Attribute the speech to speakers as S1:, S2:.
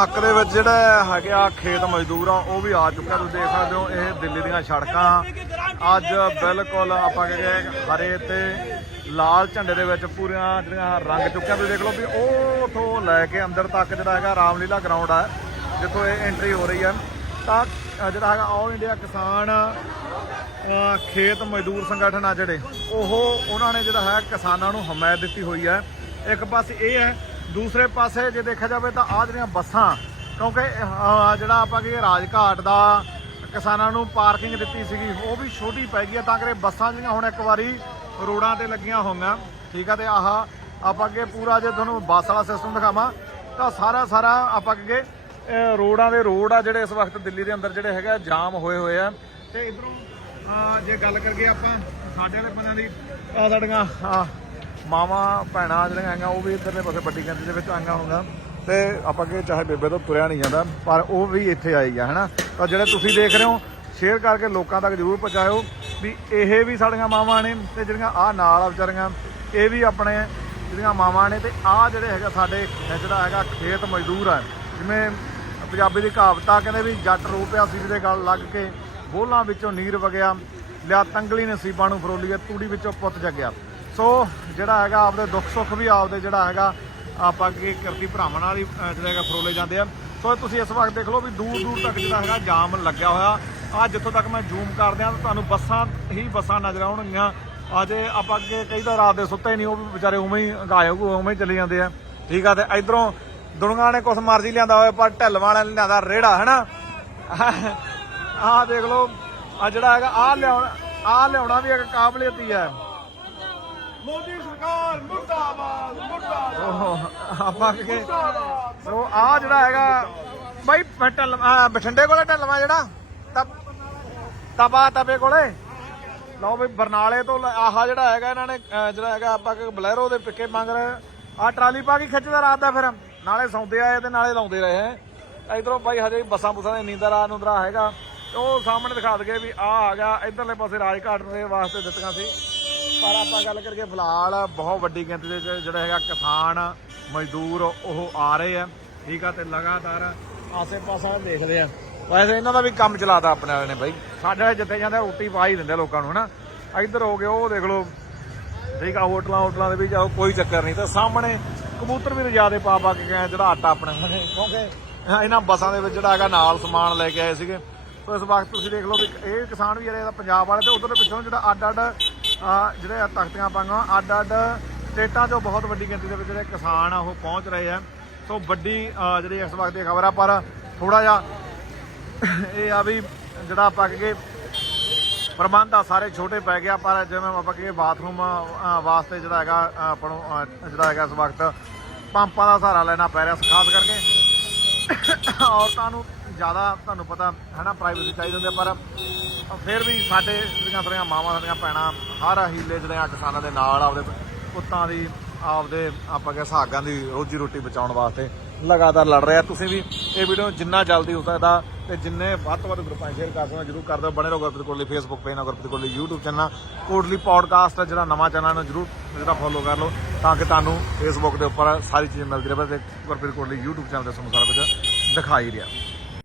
S1: ਹੱਕ ਦੇ ਵਿੱਚ ਜਿਹੜਾ ਹੈਗੇ ਆ ਖੇਤ ਮਜ਼ਦੂਰ ਆ, ਉਹ ਵੀ ਆ ਚੁੱਕਾ ਤੁਸੀਂ ਦੇਖ ਸਕਦੇ ਹੋ, ਇਹ ਦਿੱਲੀ ਦੀਆਂ ਸੜਕਾਂ ਅੱਜ ਬਿਲਕੁਲ ਆਪਾਂ ਕਹਿੰਦੇ ਹਰੇ ਤੇ ਲਾਲ ਝੰਡੇ ਦੇ ਵਿੱਚ ਪੂਰੀਆਂ ਜਿਹੜੀਆਂ ਰੰਗ ਚੁੱਕਿਆ। ਤੁਸੀਂ ਦੇਖ ਲਓ ਵੀ ਉਹ ਉਥੋਂ ਲੈ ਕੇ ਅੰਦਰ ਤੱਕ ਜਿਹੜਾ ਹੈਗਾ ਰਾਮਲੀਲਾ ਗਰਾਊਂਡ ਆ, ਜਿੱਥੋਂ ਇਹ ਐਂਟਰੀ ਹੋ ਰਹੀ ਹੈ ਤਾਂ ਜਿਹੜਾ ਹੈਗਾ ਆਲ ਇੰਡੀਆ ਕਿਸਾਨ ਖੇਤ ਮਜ਼ਦੂਰ ਸੰਗਠਨ ਆ ਜਿਹੜੇ, ਉਹ, ਉਹਨਾਂ ਨੇ ਜਿਹੜਾ ਹੈ ਕਿਸਾਨਾਂ ਨੂੰ ਹਮਾਇਤ ਦਿੱਤੀ ਹੋਈ ਹੈ। ਇੱਕ ਪਾਸੇ ਇਹ ਹੈ ਦੂਸਰੇ ਪਾਸੇ ਜੇ ਦੇਖਿਆ ਜਾਵੇ ਤਾਂ ਆ ਜਿਹੜੀਆਂ ਬੱਸਾਂ ਕਿਉਂਕਿ ਜਿਹੜਾ ਆਪਾਂ ਕੀ ਰਾਜਘਾਟ ਦਾ ਕਿਸਾਨਾਂ ਨੂੰ ਪਾਰਕਿੰਗ ਦਿੱਤੀ ਸੀਗੀ ਉਹ ਵੀ ਛੋਟੀ ਪੈ ਗਈ ਹੈ ਤਾਂ ਕਰਕੇ ਬੱਸਾਂ ਜਿਹੜੀਆਂ ਹੁਣ ਇੱਕ ਵਾਰੀ ਰੋਡਾਂ ਤੇ ਲੱਗੀਆਂ ਹੋਈਆਂ। ਠੀਕ ਆ ਤੇ ਆਹ ਆਪਾਂ ਅੱਗੇ ਪੂਰਾ ਜੇ ਤੁਹਾਨੂੰ ਬੱਸ ਵਾਲਾ ਸਿਸਟਮ ਦਿਖਾਵਾਂ ਤਾਂ ਸਾਰਾ ਸਾਰਾ ਆਪਾਂ ਅੱਗੇ ਰੋਡਾਂ ਦੇ ਰੋਡ ਆ ਜਿਹੜੇ ਇਸ ਵਕਤ ਦਿੱਲੀ ਦੇ ਅੰਦਰ ਜਿਹੜੇ ਹੈਗੇ ਆ, ਜਾਮ ਹੋਏ ਹੋਏ ਆ। ਤੇ ਇਧਰੋਂ ਜੇ ਗੱਲ ਕਰੀਏ ਆਪਾਂ ਸਾਡੇ ਵਾਲੇ ਬੰਦਿਆਂ ਦੀ ਸਾਡੀਆਂ ਮਾਵਾਂ, ਭੈਣਾਂ ਜਿਹੜੀਆਂ ਆਈਆਂ ਉਹ ਵੀ ਇੱਧਰਲੇ ਪਾਸੇ ਵੱਡੀ ਗਿਣਤੀ ਦੇ ਵਿੱਚ ਆਈਆਂ ਹੋਣਗੀਆਂ। ਤੇ ਆਪਾਂ ਕਿ ਚਾਹੇ ਬੇਬੇ ਤੋਂ ਤੁਰਿਆ ਨਹੀਂ ਜਾਂਦਾ, ਪਰ ਉਹ ਵੀ ਇੱਥੇ ਆਈ ਆ, ਹਨਾ? ਤਾਂ ਜਿਹੜੇ ਤੁਸੀਂ ਦੇਖ ਰਹੇ ਹੋ ਸ਼ੇਅਰ ਕਰਕੇ ਲੋਕਾਂ ਤੱਕ ਜਰੂਰ ਪਹੁੰਚਾਇਓ ਵੀ ਇਹ ਵੀ ਸਾਡੀਆਂ ਮਾਵਾਂ ਨੇ ਤੇ ਜਿਹੜੀਆਂ ਆ ਨਾਲ ਆ ਵਿਚਾਰੀਆਂ, ਇਹ ਵੀ ਆਪਣੇ ਜਿਹੜੀਆਂ ਮਾਵਾਂ ਨੇ ਤੇ ਆ ਜਿਹੜੇ ਹੈਗਾ ਸਾਡੇ ਜਿਹੜਾ ਹੈਗਾ ਖੇਤ ਮਜ਼ਦੂਰ ਆ, ਜਿਵੇਂ ਪੰਜਾਬੀ ਦੀ ਕਹਾਵਤ ਆ, ਕਹਿੰਦੇ ਵੀ ਜੱਟ ਰੋ ਪਿਆ ਸੀ ਦੇ ਗਲ ਲੱਗ ਕੇ, ਬੋਲਾਂ ਵਿੱਚੋਂ ਨੀਰ ਵਗਿਆ, ਲਿਆ ਤੰਗਲੀ ਨਸੀਬਾਂ ਨੂੰ ਫਰੋਲੀਏ, ਤੂੜੀ ਵਿੱਚੋਂ ਪੁੱਤ ਜਗਿਆ। ਸੋ ਜਿਹੜਾ ਹੈਗਾ ਆਪਦੇ ਦੁੱਖ ਸੁੱਖ ਵੀ ਆਪਦੇ ਜਿਹੜਾ ਹੈਗਾ, ਆਪਾਂ ਕੀ ਕਿਰਤੀ ਭਰਾਵਾਂ ਨਾਲ ਹੀ ਜਿਹੜਾ ਹੈਗਾ ਫਰੋਲੇ ਜਾਂਦੇ ਆ। ਸੋ ਤੁਸੀਂ ਇਸ ਵਕਤ ਦੇਖ ਲਓ ਵੀ ਦੂਰ ਦੂਰ ਤੱਕ ਜਿਹੜਾ ਹੈਗਾ ਜਾਮ ਲੱਗਿਆ ਹੋਇਆ। ਆ ਜਿੱਥੋਂ ਤੱਕ ਮੈਂ ਜ਼ੂਮ ਕਰਦਿਆਂ ਤਾਂ ਤੁਹਾਨੂੰ ਬੱਸਾਂ ਹੀ ਬੱਸਾਂ ਨਜ਼ਰ ਆਉਣਗੀਆਂ। ਅਜੇ ਆਪਾਂ ਅੱਗੇ ਕਈ ਤਾਂ ਰਾਤ ਦੇ ਸੁੱਤੇ ਨਹੀਂ, ਉਹ ਵੀ ਵਿਚਾਰੇ ਉਵੇਂ ਹੀ ਗਾਇਬ ਉਵੇਂ ਹੀ ਚਲੇ ਜਾਂਦੇ ਆ। ਠੀਕ ਆ, ਤੇ ਇਧਰੋਂ ਦੁਨੀਆ ਨੇ ਕੁਛ ਮਰਜ਼ੀ ਲਿਆਂਦਾ ਹੋਇਆ ਪਰ ਢਿੱਲ ਵਾਲਿਆਂ ਨੇ ਲਿਆਂਦਾ ਰੇੜਾ, ਹੈਨਾ? ਆਹ ਦੇਖ ਲਓ ਆ ਜਿਹੜਾ ਹੈਗਾ ਆ ਲਿਆਉਣਾ ਆ ਲਿਆਉਣਾ ਵੀ ਇੱਕ ਕਾਬਲੀਅਤ ਹੀ ਹੈ।
S2: ਮੋਦੀ ਸਰਕਾਰ ਮੁਰਦਾਬਾਦ ਮੁਰਦਾਬਾਦ।
S1: ਆਪਾਂ ਕਿ ਸੋ ਆ ਜਿਹੜਾ ਹੈਗਾ ਬਾਈ ਬਠਿੰਡੇ ਕੋਲੇ ਢੱਲਵਾ ਜਿਹੜਾ। ਤਬ ਤਬਾ ਕੋਲੇ। ਲਓ ਵੀ ਬਰਨਾਲੇ ਤੋਂ ਆਹ ਜਿਹੜਾ ਹੈਗਾ ਇਹਨਾਂ ਨੇ ਜਿਹੜਾ ਹੈਗਾ ਆਪਾਂ ਕਿ ਬਲੈਰੋ ਦੇ ਪਿੱਕੇ ਮੰਗ ਰਹੇ ਆ। ਟਰਾਲੀ ਪਾ ਕੇ ਖਿੱਚਦਾ ਰਾਤ ਦਾ ਫਿਰ। ਨਾਲੇ ਸੌਂਦੇ ਆਏ ਤੇ ਨਾਲੇ ਲਾਉਂਦੇ ਰਹੇ ਹੈ। ਇਧਰੋਂ ਬਾਈ ਹਜੇ ਬੱਸਾਂ ਬੁੱਸਾਂ ਦੇ ਨੀਂਦਰ ਆ ਨੂੰਦਰਾ ਹੈਗਾ। ਉਹ ਸਾਹਮਣੇ ਦਿਖਾ ਦਗੇ ਵੀ ਆ ਆ ਗਿਆ ਇਧਰਲੇ ਪਾਸੇ ਰਾਜਘਾਟ ਦੇ ਵਾਸਤੇ ਦਿੱਤੀਆਂ ਸੀ। ਪਰ ਆਪਾਂ ਗੱਲ ਕਰੀਏ ਫਿਲਹਾਲ ਬਹੁਤ ਵੱਡੀ ਗਿਣਤੀ ਦੇ ਵਿੱਚ ਜਿਹੜਾ ਹੈਗਾ ਕਿਸਾਨ, ਮਜ਼ਦੂਰ ਉਹ ਆ ਰਹੇ ਆ। ਠੀਕ ਆ ਤੇ ਲਗਾਤਾਰ ਆਸੇ-ਪਾਸੇ ਦੇਖਦੇ ਆ। ਵੈਸੇ ਇਹਨਾਂ ਦਾ ਵੀ ਕੰਮ ਚਲਾਤਾ ਆਪਣੇ ਵਾਲੇ ਨੇ ਬਾਈ। ਸਾਡੇ ਵਾਲੇ ਜਿੱਥੇ ਜਾਂਦੇ ਰੋਟੀ ਪਾ ਹੀ ਦਿੰਦੇ ਲੋਕਾਂ ਨੂੰ, ਹਨਾ? ਇੱਧਰ ਹੋ ਗਏ ਉਹ ਦੇਖ ਲਓ। ਠੀਕ ਆ, ਹੋਟਲਾਂ ਹੋਟਲਾਂ ਦੇ ਵਿੱਚ ਆਓ ਕੋਈ ਚੱਕਰ ਨਹੀਂ। ਤਾਂ ਸਾਹਮਣੇ ਕਬੂਤਰ ਵੀ ਰਜਾਦੇ ਪਾ ਪਾ ਕੇ ਗਏ ਜਿਹੜਾ ਆਟਾ ਆਪਣੇ ਕਿਉਂਕਿ ਇਹਨਾਂ ਬੱਸਾਂ ਦੇ ਵਿੱਚ ਜਿਹੜਾ ਹੈਗਾ ਨਾਲ ਸਮਾਨ ਲੈ ਕੇ ਆਏ ਸੀਗੇ। ਸੋ ਇਸ ਵਕਤ ਤੁਸੀਂ ਦੇਖ ਲਓ ਵੀ ਇਹ ਕਿਸਾਨ ਵੀ ਜਿਹੜੇ ਪੰਜਾਬ ਵਾਲੇ ਤੇ ਉਧਰ ਦੇ ਪਿੱਛੋਂ ਜਿਹੜਾ ਅੱਡ ਅੱਡ ਜਿਹੜੇ ਆ ਤਖਤੀਆਂ ਪਾਈਆਂ ਅੱਡ ਅੱਡ ਸਟੇਟਾਂ 'ਚੋਂ ਬਹੁਤ ਵੱਡੀ ਗਿਣਤੀ ਦੇ ਵਿੱਚ ਜਿਹੜੇ ਕਿਸਾਨ ਆ ਉਹ ਪਹੁੰਚ ਰਹੇ ਆ। ਸੋ ਵੱਡੀ ਜਿਹੜੀ ਇਸ ਵਕਤ ਦੀ ਖਬਰ ਆ, ਪਰ ਥੋੜਾ ਜਿਹਾ ਇਹ ਆ ਵੀ ਜਿਹੜਾ ਆਪਾਂ ਕਹੀਏ ਪ੍ਰਬੰਧ ਆ, ਸਾਰੇ ਛੋਟੇ ਪੈ ਗਿਆ ਪਰ ਜਿਵੇਂ ਆਪਾਂ ਕਹੀਏ ਬਾਥਰੂਮ ਵਾਸਤੇ ਜਿਹੜਾ ਹੈਗਾ ਆਪਾਂ ਨੂੰ ਜਿਹੜਾ ਹੈਗਾ ਇਸ ਵਕਤ ਪੰਪਾਂ ਦਾ ਸਹਾਰਾ ਲੈਣਾ ਪੈ ਰਿਹਾ, ਖਾਸ ਕਰਕੇ ਔਰਤਾਂ ਨੂੰ ਜ਼ਿਆਦਾ ਤੁਹਾਨੂੰ ਪਤਾ ਹੈ ਨਾ ਪ੍ਰਾਈਵੇਸੀ ਚਾਹੀਦੀ ਹੁੰਦੀ ਹੈ ਪਰ ਫਿਰ ਵੀ ਸਾਡੇ ਜਿਹੜੀਆਂ ਸਾਡੀਆਂ ਮਾਵਾਂ, ਸਾਡੀਆਂ ਭੈਣਾਂ ਹਰ ਹੀਲੇ ਜਿਹੜੇ ਆ ਕਿਸਾਨਾਂ ਦੇ ਨਾਲ ਆਪਦੇ ਪੁੱਤਾਂ ਦੀ, ਆਪਦੇ ਆਪਾਂ ਕਹੇ ਸੁਹਾਗਾਂ ਦੀ ਰੋਜੀ ਰੋਟੀ ਬਚਾਉਣ ਵਾਸਤੇ ਲਗਾਤਾਰ ਲੜ ਰਿਹਾ ਤੁਸੀਂ ਵੀ ਇਹ ਵੀਡੀਓ ਜਿੰਨਾ ਜਲਦੀ ਹੋ ਸਕਦਾ ਤੇ ਜਿੰਨੇ ਵੱਧ ਤੋਂ ਵੱਧ ਗਰੁੱਪਾਂ ਸ਼ੇਅਰ ਕਰ ਸਕਦੇ ਹੋ ਜਰੂਰ ਕਰ ਦਿਓ। ਬਣੇ ਰਹੋ ਗੁਰਪ੍ਰੀਤ ਕੋਟਲੀ ਫੇਸਬੁੱਕ ਪੇਜ ਨਾਲ, Gurpreet Kotli YouTube channel Kotli podcast ਜਿਹੜਾ ਨਵਾਂ ਚੈਨਲ ਨੂੰ ਜਰੂਰ ਜਿਹੜਾ ਫੋਲੋ ਕਰ ਲਓ ਤਾਂ ਕਿ ਤੁਹਾਨੂੰ ਫੇਸਬੁੱਕ ਦੇ ਉੱਪਰ ਸਾਰੀ ਚੀਜ਼ ਮਿਲਦੀ ਰਹੇ ਤੇ ਗੁਰਪ੍ਰੀਤ ਕੋਟਲੀ YouTube ਚੈਨਲ ਤੇ ਤੁਹਾਨੂੰ ਸਾਰਾ ਕੁਝ ਦਿਖਾਈ ਰਿਹਾ।